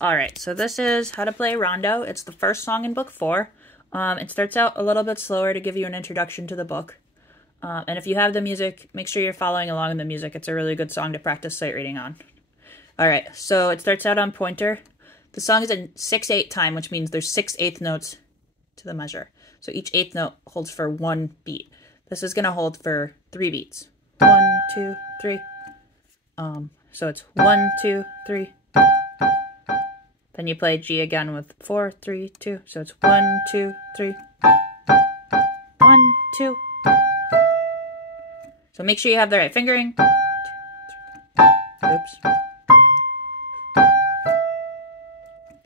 All right, so this is How to Play Rondo. It's the first song in book 4. It starts out a little bit slower to give you an introduction to the book. And if you have the music, make sure you're following along in the music. It's a really good song to practice sight reading on. All right, so it starts out on pointer. The song is in 6/8 time, which means there's 6 eighth notes to the measure. So each eighth note holds for 1 beat. This is going to hold for 3 beats. 1, 2, 3. So it's 1, 2, 3. Then you play G again with 4, 3, 2. So it's 1, 2, 3. 1, 2. So make sure you have the right fingering. Oops.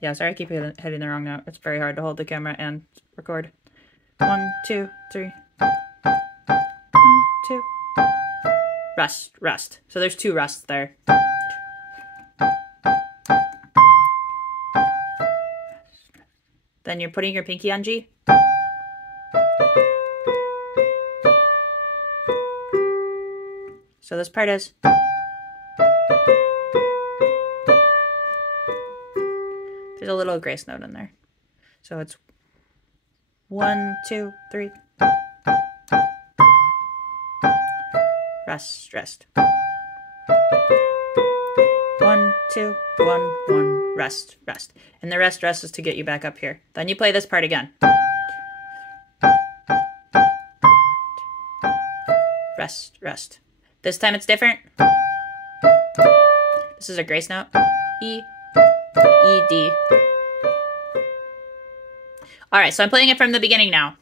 Yeah, sorry I keep hitting the wrong note. It's very hard to hold the camera and record. 1, 2, 3. 1, 2. Rest, rest. So there's 2 rests there. Then you're putting your pinky on G. So this part is. There's a little grace note in there. So it's 1, 2, 3. Rest, rest. 1, 2, 1, 1, rest, rest. And the rest is to get you back up here. Then you play this part again. Rest, rest. This time it's different. This is a grace note. E, E, D. All right, so I'm playing it from the beginning now.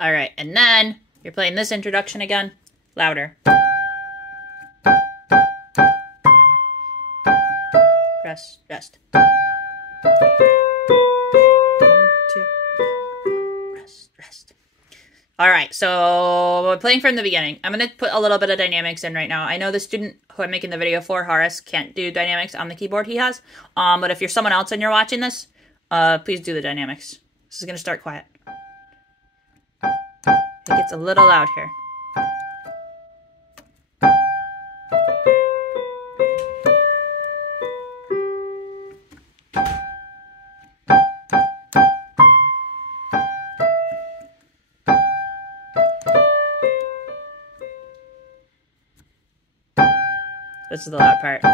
All right, and then you're playing this introduction again, louder. Rest, rest. 1, 2, rest, rest. All right, so we're playing from the beginning. I'm going to put a little bit of dynamics in right now. I know the student who I'm making the video for, Horace, can't do dynamics on the keyboard he has. But if you're someone else and you're watching this, please do the dynamics. This is going to start quiet. It gets a little loud here. This is the loud part.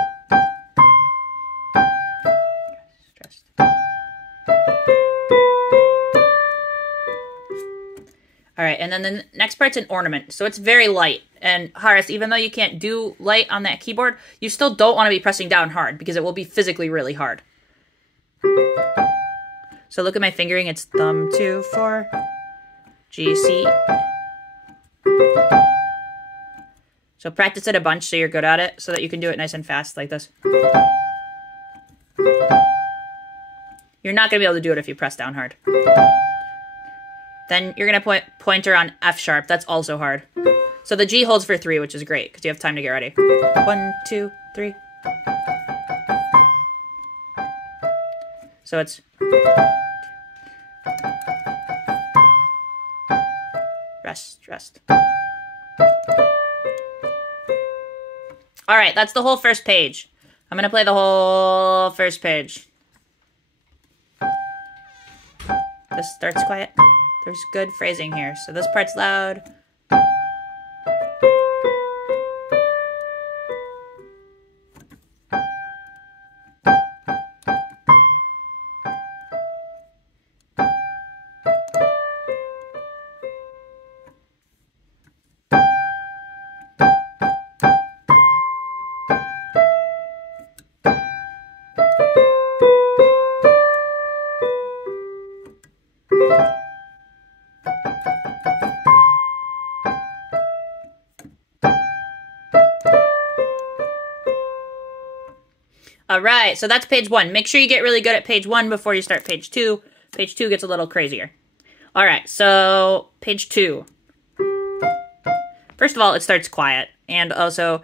All right, and then the next part's an ornament. So it's very light. And Horace, even though you can't do light on that keyboard, you still don't want to be pressing down hard because it will be physically really hard. So look at my fingering. It's thumb, 2, 4, G, C. So practice it a bunch so you're good at it so that you can do it nice and fast like this. You're not going to be able to do it if you press down hard. Then you're going to put pointer on F sharp. That's also hard. So the G holds for 3, which is great because you have time to get ready. 1, 2, 3. So it's. Rest, rest. All right, that's the whole first page. I'm going to play the whole first page. This starts quiet. There's good phrasing here. So this part's loud. All right, so that's page 1. Make sure you get really good at page 1 before you start page 2. Page 2 gets a little crazier. All right, so page 2. first of all, it starts quiet. And also,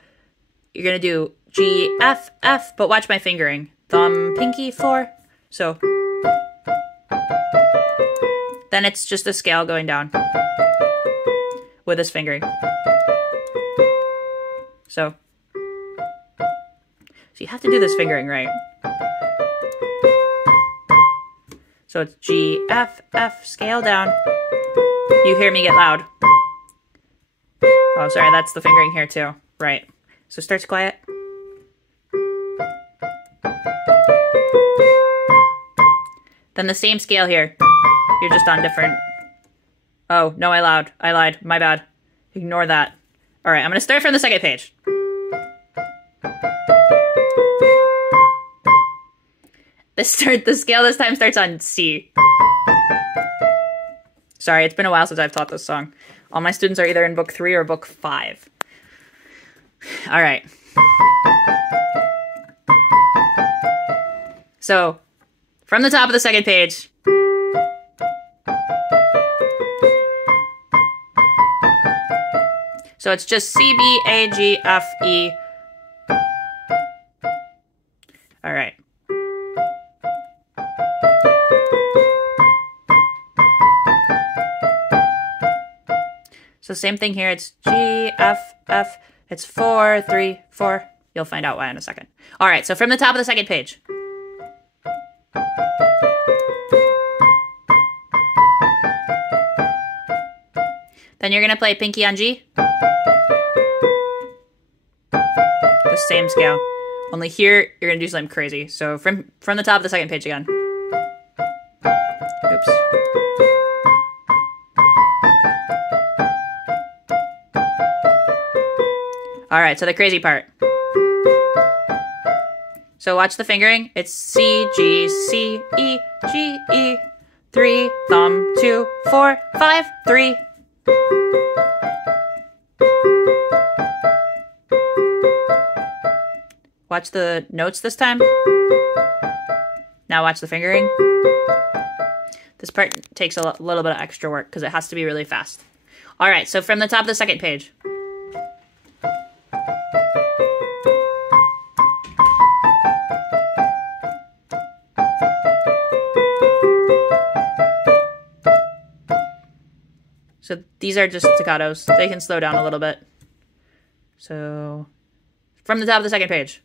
you're going to do G, F, F, but watch my fingering. Thumb, pinky, 4. So, then it's just a scale going down with this fingering. So you have to do this fingering right. So it's G, F, F, scale down. You hear me get loud. Oh, sorry, that's the fingering here too. Right. So starts quiet. Then the same scale here. You're just on different... Oh, no, I lied. My bad. Ignore that. All right, I'm going to start from the second page. The scale this time starts on C. Sorry, it's been a while since I've taught this song. All my students are either in book 3 or book 5. All right. So, from the top of the second page, so it's just C, B, A, G, F, E. All right. So same thing here. It's G, F, F. It's 4, 3, 4. You'll find out why in a second. All right, so from the top of the second page. Then you're going to play pinky on G. The same scale. Only here, you're going to do something crazy. So from the top of the second page again. Oops. All right, so the crazy part. So watch the fingering. It's C, G, C, E, G, E, 3, thumb, 2, 4, 5, 3. Watch the notes this time. Now watch the fingering. This part takes a little bit of extra work because it has to be really fast. All right, so from the top of the second page. So these are just staccatos. They can slow down a little bit. So from the top of the second page.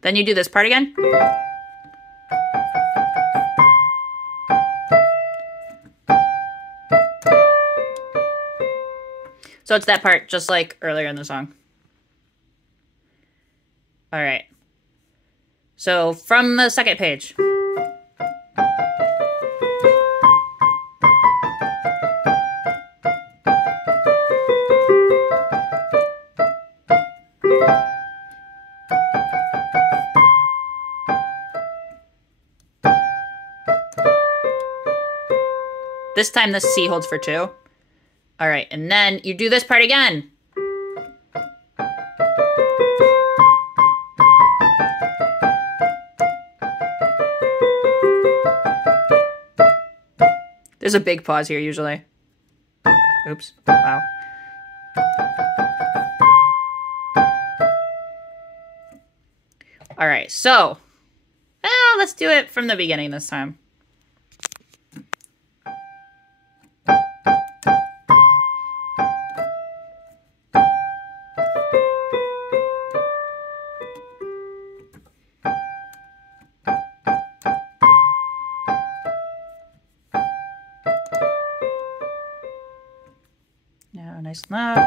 Then you do this part again. So it's that part just like earlier in the song. All right. So from the second page. This time this C holds for 2. All right, and then you do this part again. There's a big pause here usually. Oops, wow. All right, so let's do it from the beginning this time. Now, nice and loud.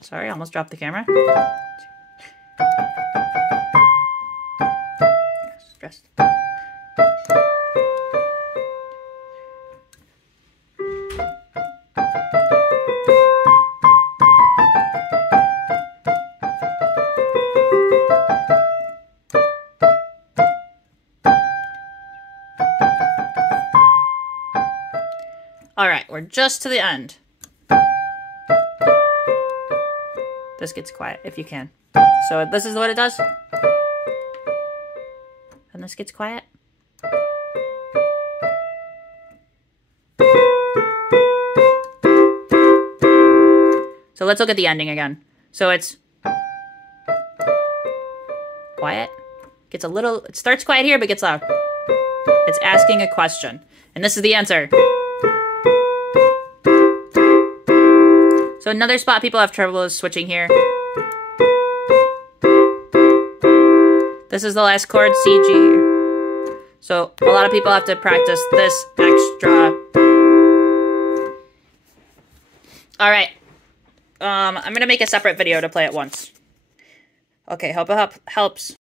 Sorry, I almost dropped the camera. Stressed. Alright, we're just to the end. This gets quiet if you can. So this is what it does. And this gets quiet. So let's look at the ending again. So it's quiet. Gets a little, it starts quiet here, but gets loud. It's asking a question. And this is the answer. So another spot people have trouble is switching here. This is the last chord, C, G. So a lot of people have to practice this extra. All right. I'm going to make a separate video to play it once. Okay, hope it helps.